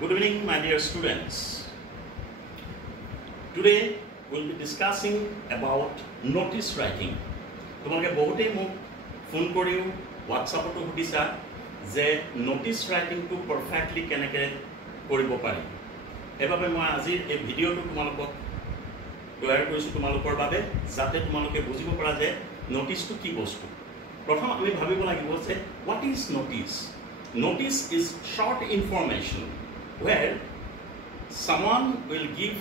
Good evening, my dear students. Today we'll be discussing about notice writing. তোমালোকে বহুতে মোক phone কৰিও WhatsApp-তো সুধিছা যে নোটিস ৰাইটিংটো পাৰফেক্টলি কেনেকৈ কৰিব পাৰি। এবাবে মই আজি এই ভিডিঅ'টো তোমালোকক তৈয়াৰ কৰিছোঁ তোমালোকৰ বাবে যাতে তোমালোকে বুজিব পৰা যে নোটিসটো কি বস্তু। প্ৰথম আমি ভাবিব লাগিব যে what is notice? Notice is short information where someone will give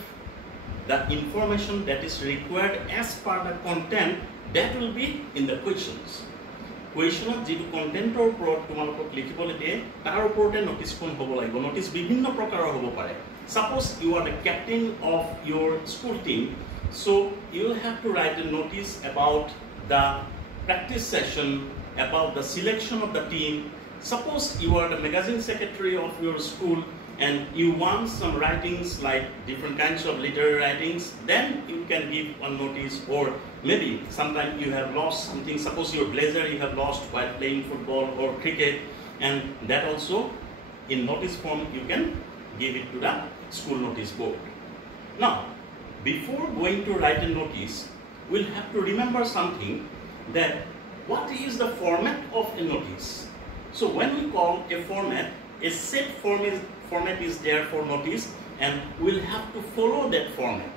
the information that is required as per the content that will be in the questions. Question of the content or তোমালোকক লিখিবলৈ দিয়ে তাৰ ওপৰতে নোটিছখন হ'ব লাগিব। Notice বিভিন্ন প্ৰকাৰৰ হ'ব পাৰে। Suppose you are the captain of your school team, so you will have to write a notice about the practice session, about the selection of the team. Suppose you are the magazine secretary of your school and you want some writings like different kinds of literary writings, then you can give one notice. Or maybe sometime you have lost something, suppose your blazer you have lost while playing football or cricket, and that also in notice form you can give it to the school notice board. Now, before going to write a notice, we'll have to remember something, that what is the format of a notice. So when we call a format, a set format is there for notice, and we'll have to follow that format.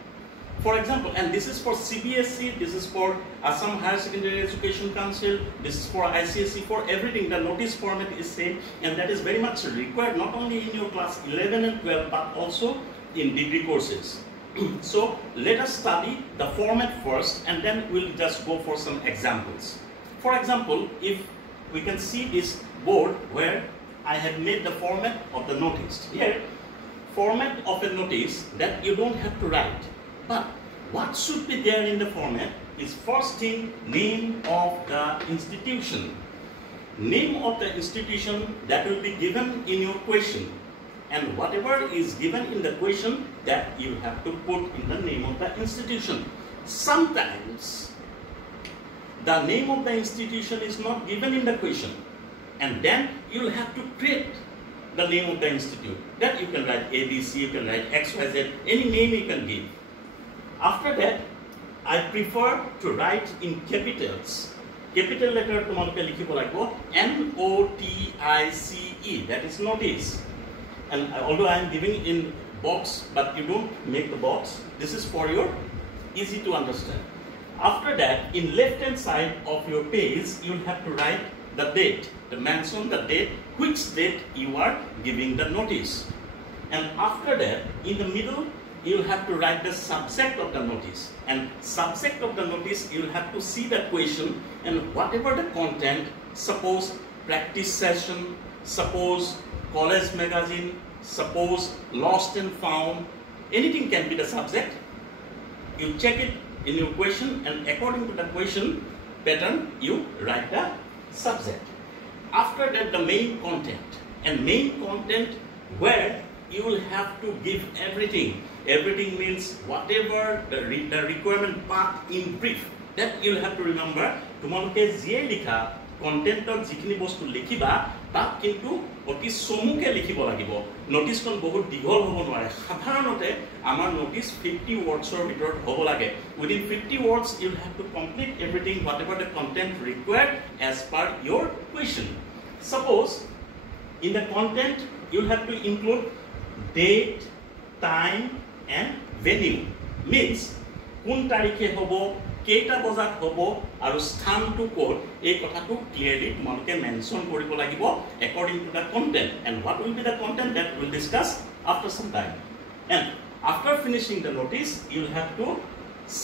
For example, and this is for CBSE, this is for Assam Higher Secondary Education Council, this is for ICSE, for everything the notice format is same, and that is very much required not only in your class 11 and 12 but also in degree courses. So let us study the format first and then we'll just go for some examples. For example, if we can see this board where I have made the format of the notice. Here, format of a notice that you don't have to write. But what should be there in the format is first thing, name of the institution. Name of the institution that will be given in your question. And whatever is given in the question, that you have to put in the name of the institution. Sometimes the name of the institution is not given in the question, and then you'll have to create the name of the institute. That you can write ABC, you can write XYZ, any name you can give. After that, I prefer to write in capitals. Capital letter তোমালোকে লিখিব লাগিব NOTICE, that is notice. And although I am giving in box, but you don't make the box, this is for your easy to understand. After that, in left hand side of your page, you'll have to write the date, mention the date, which date you are giving the notice. And after that, in the middle, you'll have to write the subject of the notice. And subject of the notice, you'll have to see the question and whatever the content, suppose practice session, suppose college magazine, suppose lost and found, anything can be the subject. You check it in your question, and according to the question pattern, you write the subject. After that, the main content, and main content where you will have to give everything. Everything means whatever the requirement part in brief, that you'll have to remember. তোমালোকে যে লিখা কন্টেন্টত যিখিনি বস্তু লিখিবা তাত কিন্তু অতি চমুকে লিখিব লাগিব। নোটিছখন বহুত দীঘল হ'ব নোৱাৰে। সাধাৰণতে আমাৰ নোটিছ 50 wordsৰ ভিতৰত হ'ব লাগে। Within 50 words you'll have to complete everything, whatever the content required as per your question. Suppose in the content you'll have to include date, time and venue. Means কোন তাৰিখে হ'ব, কেইটা বজাত হ'ব আৰু স্থানটো ক'ত, এই কথাটো ক্লিয়াৰলি তোমালোকে মেনশ্যন কৰিব লাগিব according to the content. And what will be the content, that we'll discuss after some time. And after finishing the notice, you'll have to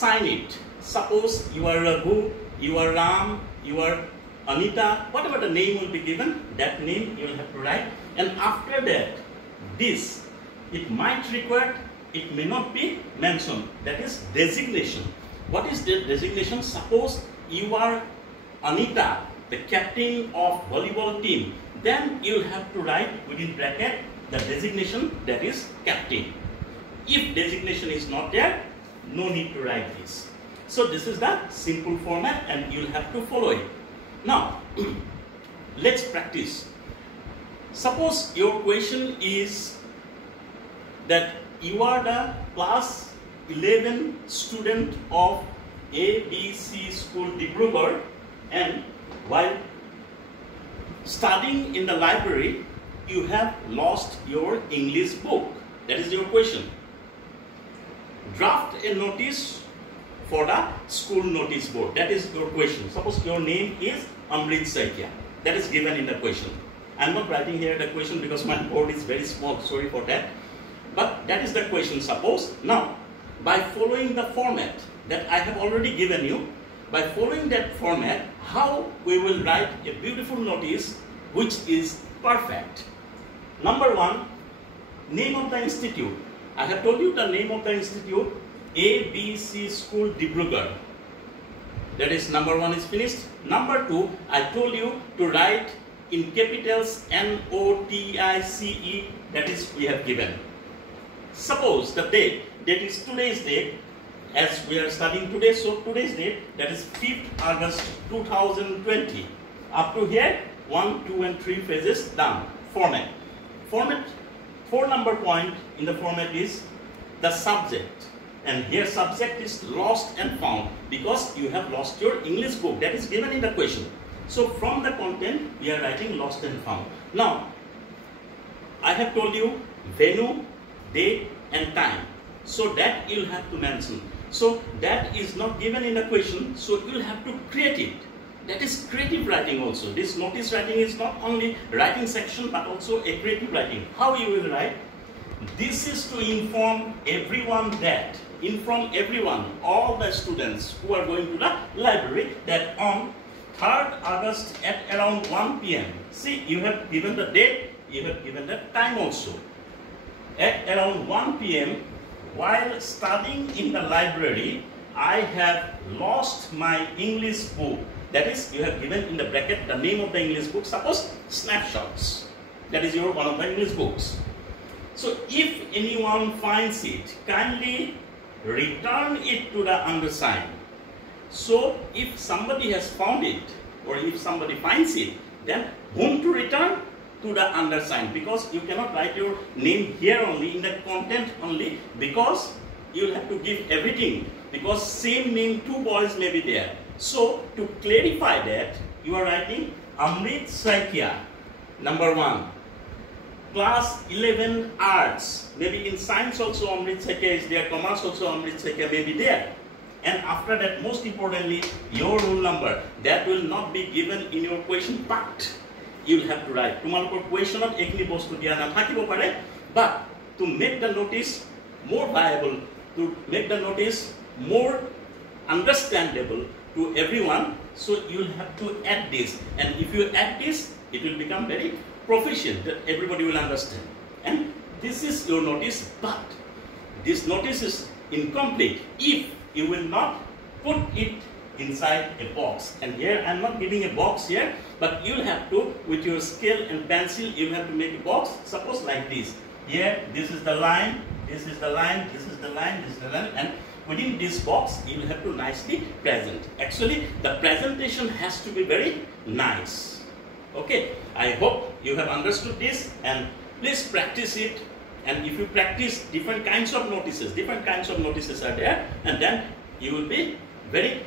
sign it. Suppose you are Raghu, you are Ram, you are Anita, whatever the name will be given, that name you'll have to write. And after that, this, it might require, it may not be mentioned, that is designation. What is the designation? Suppose you are Anita, the captain of volleyball team, then you'll have to write within bracket the designation, that is captain. If designation is not there, no need to write this. So this is the simple format and you'll have to follow it. Now, let's practice. Suppose your question is that you are the class 11 student of ABC School Dibrugarh, and while studying in the library, you have lost your English book. That is your question. Draft a notice for the school notice board. That is your question. Suppose your name is Amrit Saikia. That is given in the question. I am not writing here the question because my board is very small. Sorry for that. But that is the question. Suppose now, by following the format that I have already given you, by following that format, how we will write a beautiful notice which is perfect. Number one, name of the institute. I have told you the name of the institute, ABC School Dibrugarh. That is number one is finished. Number two, I told you to write in capitals NOTICE, that is we have given. Suppose the date is today's date, as we are studying today, so today's date, that is 5th August 2020. Up to here, 1, 2 and 3 phases done. Format. 4 number point in the format is the subject. And here subject is lost and found, because you have lost your English book. That is given in the question. So from the content, we are writing lost and found. Now, I have told you venue, date and time. So that you'll have to mention. So that is not given in the question, so you'll have to create it. That is creative writing also. This notice writing is not only writing section but also a creative writing. How you will write? This is to inform everyone that, all the students who are going to the library, that on 3rd August at around 1 p.m. See, you have given the date, you have given the time also. At around 1 p.m. while studying in the library, I have lost my English book. That is, you have given in the bracket the name of the English book. Suppose Snapshots. That is your one of the English books. So if anyone finds it, kindly return it to the undersigned. So if somebody has found it, or if somebody finds it, then whom to return? To the undersigned, because you cannot write your name here only, in the content only, because you will have to give everything, because same name 2 boys may be there. So to clarify that, you are writing Amrit Saikia, number 1, class 11 arts. Maybe in science also Amrit Saikia is there, commerce also Amrit Saikia may be there. And after that, most importantly, your roll number. That will not be given in your question, but you will have to write. Tumalokor question of ekni bostu dia na thakibo pare, but to make the notice more viable, to make the notice more understandable to everyone, so you will have to add this. And if you add this, it will become very proficient. Everybody will understand. And this is your notice, but this notice is incomplete if you will not put it inside a box. And here I am not giving a box here, but you will have to, with your scale and pencil, you have to make a box. Suppose like this. Here, this is the line, this is the line, this is the line, this is the line, and within this box, you will have to nicely present. Actually, the presentation has to be very nice. Okay, I hope you have understood this, and please practice it. And if you practice, different kinds of notices are there, and then you will be very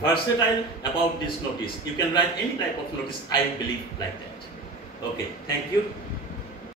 versatile about this notice. You can write any type of notice, I believe, like that. Okay, thank you.